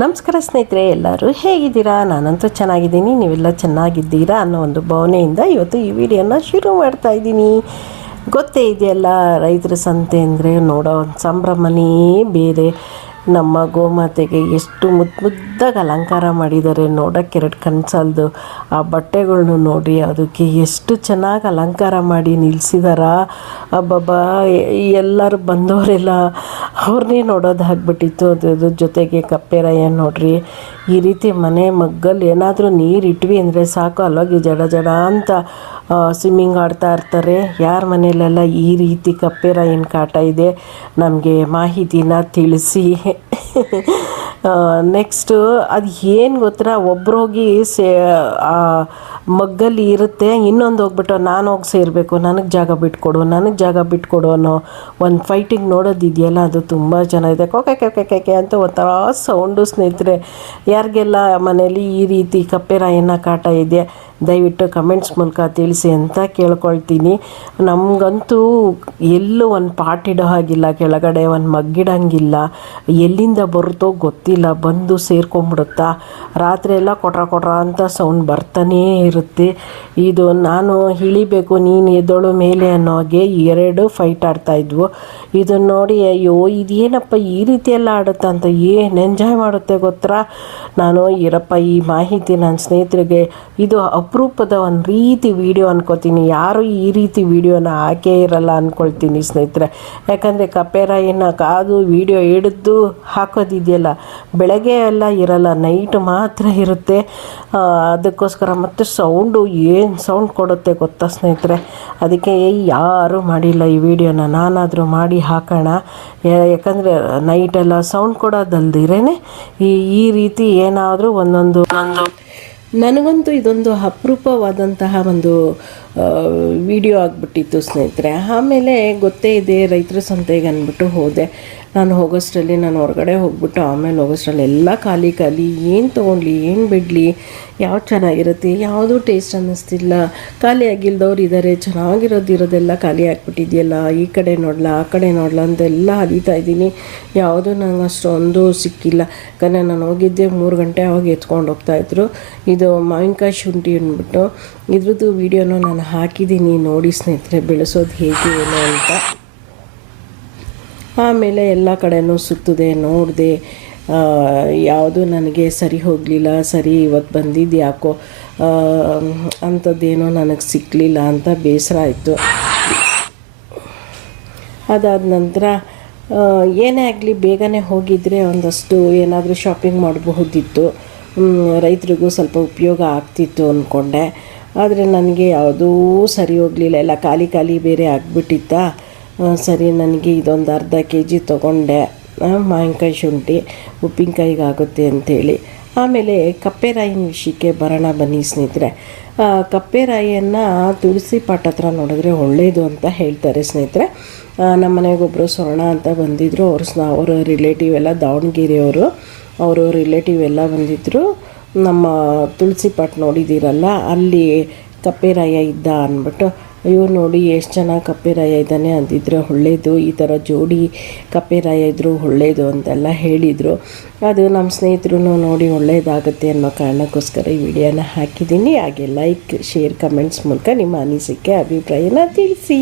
ನಮಸ್ಕಾರ ಸ್ನೇಹಿತರೆ, ಎಲ್ಲರೂ ಹೇಗಿದ್ದೀರಾ? ನಾನಂತೂ ಚೆನ್ನಾಗಿದ್ದೀನಿ, ನೀವೆಲ್ಲ ಚೆನ್ನಾಗಿದ್ದೀರಾ ಅನ್ನೋ ಒಂದು ಭಾವನೆಯಿಂದ ಇವತ್ತು ಈ ವಿಡಿಯೋನ ಶುರು ಮಾಡ್ತಾ ಇದ್ದೀನಿ. ಗೊತ್ತೇ ಇದೆಯಲ್ಲ, ರೈತರ ಸಂತೆ ಅಂದರೆ ನೋಡೋ ಒಂದು ಸಂಭ್ರಮನೇ ಬೇರೆ. ನಮ್ಮ ಗೋಮಾತೆಗೆ ಎಷ್ಟು ಮುದ್ದಾಗಿ ಅಲಂಕಾರ ಮಾಡಿದ್ದಾರೆ, ನೋಡೋಕ್ಕೆ ಎರಡು ಕನ್ಸಲ್ದು. ಆ ಬಟ್ಟೆಗಳ್ನು ನೋಡಿ, ಅದಕ್ಕೆ ಎಷ್ಟು ಚೆನ್ನಾಗಿ ಅಲಂಕಾರ ಮಾಡಿ ನಿಲ್ಲಿಸಿದಾರ. ಅಬ್ಬಬ್ಬಾ, ಎಲ್ಲರೂ ಬಂದವರೆಲ್ಲ ಅವ್ರನ್ನೇ ನೋಡೋದಾಗ್ಬಿಟ್ಟಿತ್ತು. ಅದ್ರ ಜೊತೆಗೆ ಕಪ್ಪೆರಾಯ ನೋಡ್ರಿ, ಈ ರೀತಿ ಮನೆ ಮಗ್ಗಲ್ಲಿ ಏನಾದರೂ ನೀರು ಇಟ್ವಿ ಅಂದರೆ ಸಾಕು, ಅಲ್ಲೋಗಿ ಜಡ ಜಡ ಅಂತ ಸ್ವಿಮ್ಮಿಂಗ್ ಆಡ್ತಾ ಇರ್ತಾರೆ. ಯಾರ ಮನೆಯಲ್ಲೆಲ್ಲ ಈ ರೀತಿ ಕಪ್ಪೆರಾಯನ ಕಾಟ ಇದೆ ನಮಗೆ ಮಾಹಿತಿನ ತಿಳಿಸಿ. ನೆಕ್ಸ್ಟು ಅದು ಏನು ಗೊತ್ತಾ, ಒಬ್ರೋಗಿ ಮಗ್ಗಲ್ಲಿ ಇರುತ್ತೆ, ಇನ್ನೊಂದು ಹೋಗ್ಬಿಟ್ಟು ನಾನು ಹೋಗಿ ಸೇರಬೇಕು, ನನಗೆ ಜಾಗ ಬಿಟ್ಕೊಡು ಅನ್ನೋ ಒಂದು ಫೈಟಿಂಗ್ ನೋಡೋದಿದೆಯಲ್ಲ, ಅದು ತುಂಬ ಚೆನ್ನಾಗಿದೆ. ಕೊಕೆ ಅಂತ ಒಂಥರ ಸೌಂಡು ಸ್ನೇಹಿತರೆ. ಯಾರಿಗೆಲ್ಲ ಮನೇಲಿ ಈ ರೀತಿ ಕಪ್ಪೆರಾಯನ ಕಾಟ ಇದೆ ದಯವಿಟ್ಟು ಕಮೆಂಟ್ಸ್ ಮೂಲಕ ತಿಳಿಸಿ ಅಂತ ಕೇಳ್ಕೊಳ್ತೀನಿ. ನಮಗಂತೂ ಎಲ್ಲೂ ಒಂದು ಪಾಟ್ ಇಡೋ ಹಾಗಿಲ್ಲ, ಕೆಳಗಡೆ ಒಂದು ಮಗ್ಗಿಡೋಂಗಿಲ್ಲ, ಎಲ್ಲಿಂದ ಬರುತ್ತೋ ಗೊತ್ತಿಲ್ಲ, ಬಂದು ಸೇರ್ಕೊಂಬಿಡುತ್ತಾ. ರಾತ್ರಿ ಎಲ್ಲ ಕೊಟ್ರ ಅಂತ ಸೌಂಡ್ ಬರ್ತಾನೇ ಇರುತ್ತೆ. ಇದು ನಾನು ಇಳಿಬೇಕು, ನೀನು ಎದ್ದೋಳು ಮೇಲೆ ಅನ್ನೋ ಹಾಗೆ ಎರಡು ಫೈಟ್ ಆಡ್ತಾಯಿದ್ವು. ಇದನ್ನು ನೋಡಿ ಅಯ್ಯೋ ಇದೇನಪ್ಪ ಈ ರೀತಿ ಎಲ್ಲ ಆಡುತ್ತಾ ಅಂತ ಏನು ಎಂಜಾಯ್ ಮಾಡುತ್ತೆ ಗೊತ್ತಾ. ನಾನು ಇರಪ್ಪ ಈ ಮಾಹಿತಿ ನನ್ನ ಸ್ನೇಹಿತರಿಗೆ ಇದು ಅಪರೂಪದ ಒಂದು ರೀತಿ ವಿಡಿಯೋ ಅನ್ಕೋತೀನಿ. ಯಾರು ಈ ರೀತಿ ವಿಡಿಯೋನ ಹಾಕೇ ಇರಲ್ಲ ಅಂದ್ಕೊಳ್ತೀನಿ ಸ್ನೇಹಿತರೆ. ಯಾಕಂದರೆ ಕಪ್ಪೆರಾಯನ ಕಾದು ವಿಡಿಯೋ ಹಿಡಿದು ಹಾಕೋದಿದೆಯಲ್ಲ, ಬೆಳಗ್ಗೆ ಎಲ್ಲ ಇರಲ್ಲ, ನೈಟ್ ಮಾತ್ರ ಇರುತ್ತೆ. ಅದಕ್ಕೋಸ್ಕರ ಮತ್ತು ಸೌಂಡು ಏನು ಸೌಂಡ್ ಕೊಡುತ್ತೆ ಗೊತ್ತಾ ಸ್ನೇಹಿತರೆ. ಅದಕ್ಕೆ ಯಾರೂ ಮಾಡಿಲ್ಲ ಈ ವಿಡಿಯೋನ, ನಾನಾದರೂ ಮಾಡಿ ಹಾಕೋಣ. ಯಾಕಂದರೆ ನೈಟೆಲ್ಲ ಸೌಂಡ್ ಕೊಡೋದಲ್ದಿರೇನೆ ಈ ರೀತಿ ಏನಾದರೂ ಒಂದೊಂದು ನನಗಂತೂ ಇದೊಂದು ಅಪರೂಪವಾದಂತಹ ಒಂದು ವಿಡಿಯೋ ಆಗಿಬಿಟ್ಟಿತ್ತು ಸ್ನೇಹಿತರೆ. ಆಮೇಲೆ ಗೊತ್ತೇ ಇದೆ, ರೈತರ ಸಂತೆಗೆ ಅಂದ್ಬಿಟ್ಟು ಹೋದೆ. ನಾನು ಹೋಗೋಷ್ಟರಲ್ಲಿ, ನಾನು ಹೊರಗಡೆ ಹೋಗ್ಬಿಟ್ಟು ಆಮೇಲೆ ಹೋಗೋಷ್ಟರಲ್ಲಿ ಎಲ್ಲ ಖಾಲಿ ಏನು ತೊಗೊಂಡ್ಲಿ, ಏನು ಬಿಡಲಿ, ಯಾವ್ದು ಚೆನ್ನಾಗಿರುತ್ತೆ, ಯಾವುದೂ ಟೇಸ್ಟ್ ಅನ್ನಿಸ್ತಿಲ್ಲ. ಖಾಲಿ ಆಗಿಲ್ದವ್ರು ಇದ್ದಾರೆ, ಚೆನ್ನಾಗಿರೋದಿರೋದೆಲ್ಲ ಖಾಲಿ ಆಗಿಬಿಟ್ಟಿದೆಯಲ್ಲ, ಈ ಕಡೆ ನೋಡಲ ಆ ಕಡೆ ನೋಡಲ ಅಂತೆಲ್ಲ ಅಲೀತಾ ಇದ್ದೀನಿ. ಯಾವುದೂ ನಂಗೆ ಅಷ್ಟೊಂದು ಸಿಕ್ಕಿಲ್ಲ. ಯಾಕಂದರೆ ನಾನು ಹೋಗಿದ್ದೆ 3 ಗಂಟೆ ಅವಾಗ ಎತ್ಕೊಂಡು ಹೋಗ್ತಾಯಿದ್ರು. ಇದು ಮಾವಿನಕಾಯಿ ಶುಂಠಿ ಅಂದ್ಬಿಟ್ಟು ಇದ್ರದ್ದು ವೀಡಿಯೋನ ನಾನು ಹಾಕಿದ್ದೀನಿ, ನೋಡಿ ಸ್ನೇಹಿತರೆ, ಬೆಳೆಸೋದು ಹೇಗೆ ಏನು ಅಂತ. ಆಮೇಲೆ ಎಲ್ಲ ಕಡೆನೂ ಸುತ್ತದೆ, ನೋಡಿದೆ, ಯಾವುದು ನನಗೆ ಸರಿ ಹೋಗಲಿಲ್ಲ. ಸರಿ ಇವತ್ತು ಬಂದಿದ್ದು ಯಾಕೋ ಅಂಥದ್ದೇನೋ ನನಗೆ ಸಿಕ್ಕಲಿಲ್ಲ ಅಂತ ಬೇಸರ ಆಯಿತು. ಅದಾದ ನಂತರ ಏನೇ ಆಗಲಿ ಬೇಗನೆ ಹೋಗಿದ್ದರೆ ಒಂದಷ್ಟು ಏನಾದರೂ ಶಾಪಿಂಗ್ ಮಾಡಬಹುದಿತ್ತು, ರೈತರಿಗೂ ಸ್ವಲ್ಪ ಉಪಯೋಗ ಆಗ್ತಿತ್ತು ಅಂದ್ಕೊಂಡೆ. ಆದರೆ ನನಗೆ ಯಾವುದೂ ಸರಿ ಹೋಗಲಿಲ್ಲ, ಎಲ್ಲ ಖಾಲಿ ಬೇರೆ ಆಗಿಬಿಟ್ಟಿತ್ತಾ. ಸರಿ, ನನಗೆ ಇದೊಂದು ಅರ್ಧ kg ತೊಗೊಂಡೆ, ಮಾವಿನಕಾಯಿ ಶುಂಠಿ ಉಪ್ಪಿನಕಾಯಿಗೆ ಆಗುತ್ತೆ ಅಂಥೇಳಿ. ಆಮೇಲೆ ಕಪ್ಪೆರಾಯಿನ ವಿಷಯಕ್ಕೆ ಬರೋಣ ಬನ್ನಿ ಸ್ನೇಹಿತರೆ. ಕಪ್ಪೆರಾಯಿಯನ್ನು ತುಳಸಿ ಪಾಟ್ ಹತ್ರ ನೋಡಿದ್ರೆ ಒಳ್ಳೆಯದು ಅಂತ ಹೇಳ್ತಾರೆ ಸ್ನೇಹಿತರೆ. ನಮ್ಮ ಮನೆಗೊಬ್ಬರು ಸ್ವರ್ಣ ಅಂತ ಬಂದಿದ್ದರು, ಅವ್ರ ರಿಲೇಟಿವ್ ಎಲ್ಲ ದಾವಣಗೆರೆಯವರು, ಅವರು ರಿಲೇಟಿವ್ ಎಲ್ಲ ಬಂದಿದ್ದರು. ನಮ್ಮ ತುಳಸಿ ಪಾಟ್ ನೋಡಿದ್ದೀರಲ್ಲ, ಅಲ್ಲಿ ಕಪ್ಪೆರಾಯ ಇದ್ದ ಅಂದ್ಬಿಟ್ಟು, ಅಯ್ಯೋ ನೋಡಿ ಎಷ್ಟು ಚೆನ್ನಾಗಿ ಕಪ್ಪೆರಾಯ ಇದ್ದಾನೆ ಅಂದಿದ್ರೆ ಒಳ್ಳೆಯದು, ಈ ಥರ ಜೋಡಿ ಕಪ್ಪೆರಾಯ ಇದ್ದರೂ ಒಳ್ಳೆಯದು ಅಂತೆಲ್ಲ ಹೇಳಿದರು. ಅದು ನಮ್ಮ ಸ್ನೇಹಿತರು ನೋಡಿ ಒಳ್ಳೆಯದಾಗುತ್ತೆ ಅನ್ನೋ ಕಾರಣಕ್ಕೋಸ್ಕರ ಈ ವಿಡಿಯೋನ ಹಾಕಿದ್ದೀನಿ. ಹಾಗೆ ಲೈಕ್, ಶೇರ್, ಕಮೆಂಟ್ಸ್ ಮೂಲಕ ನಿಮ್ಮ ಅನಿಸಿಕೆ ಅಭಿಪ್ರಾಯನ ತಿಳಿಸಿ.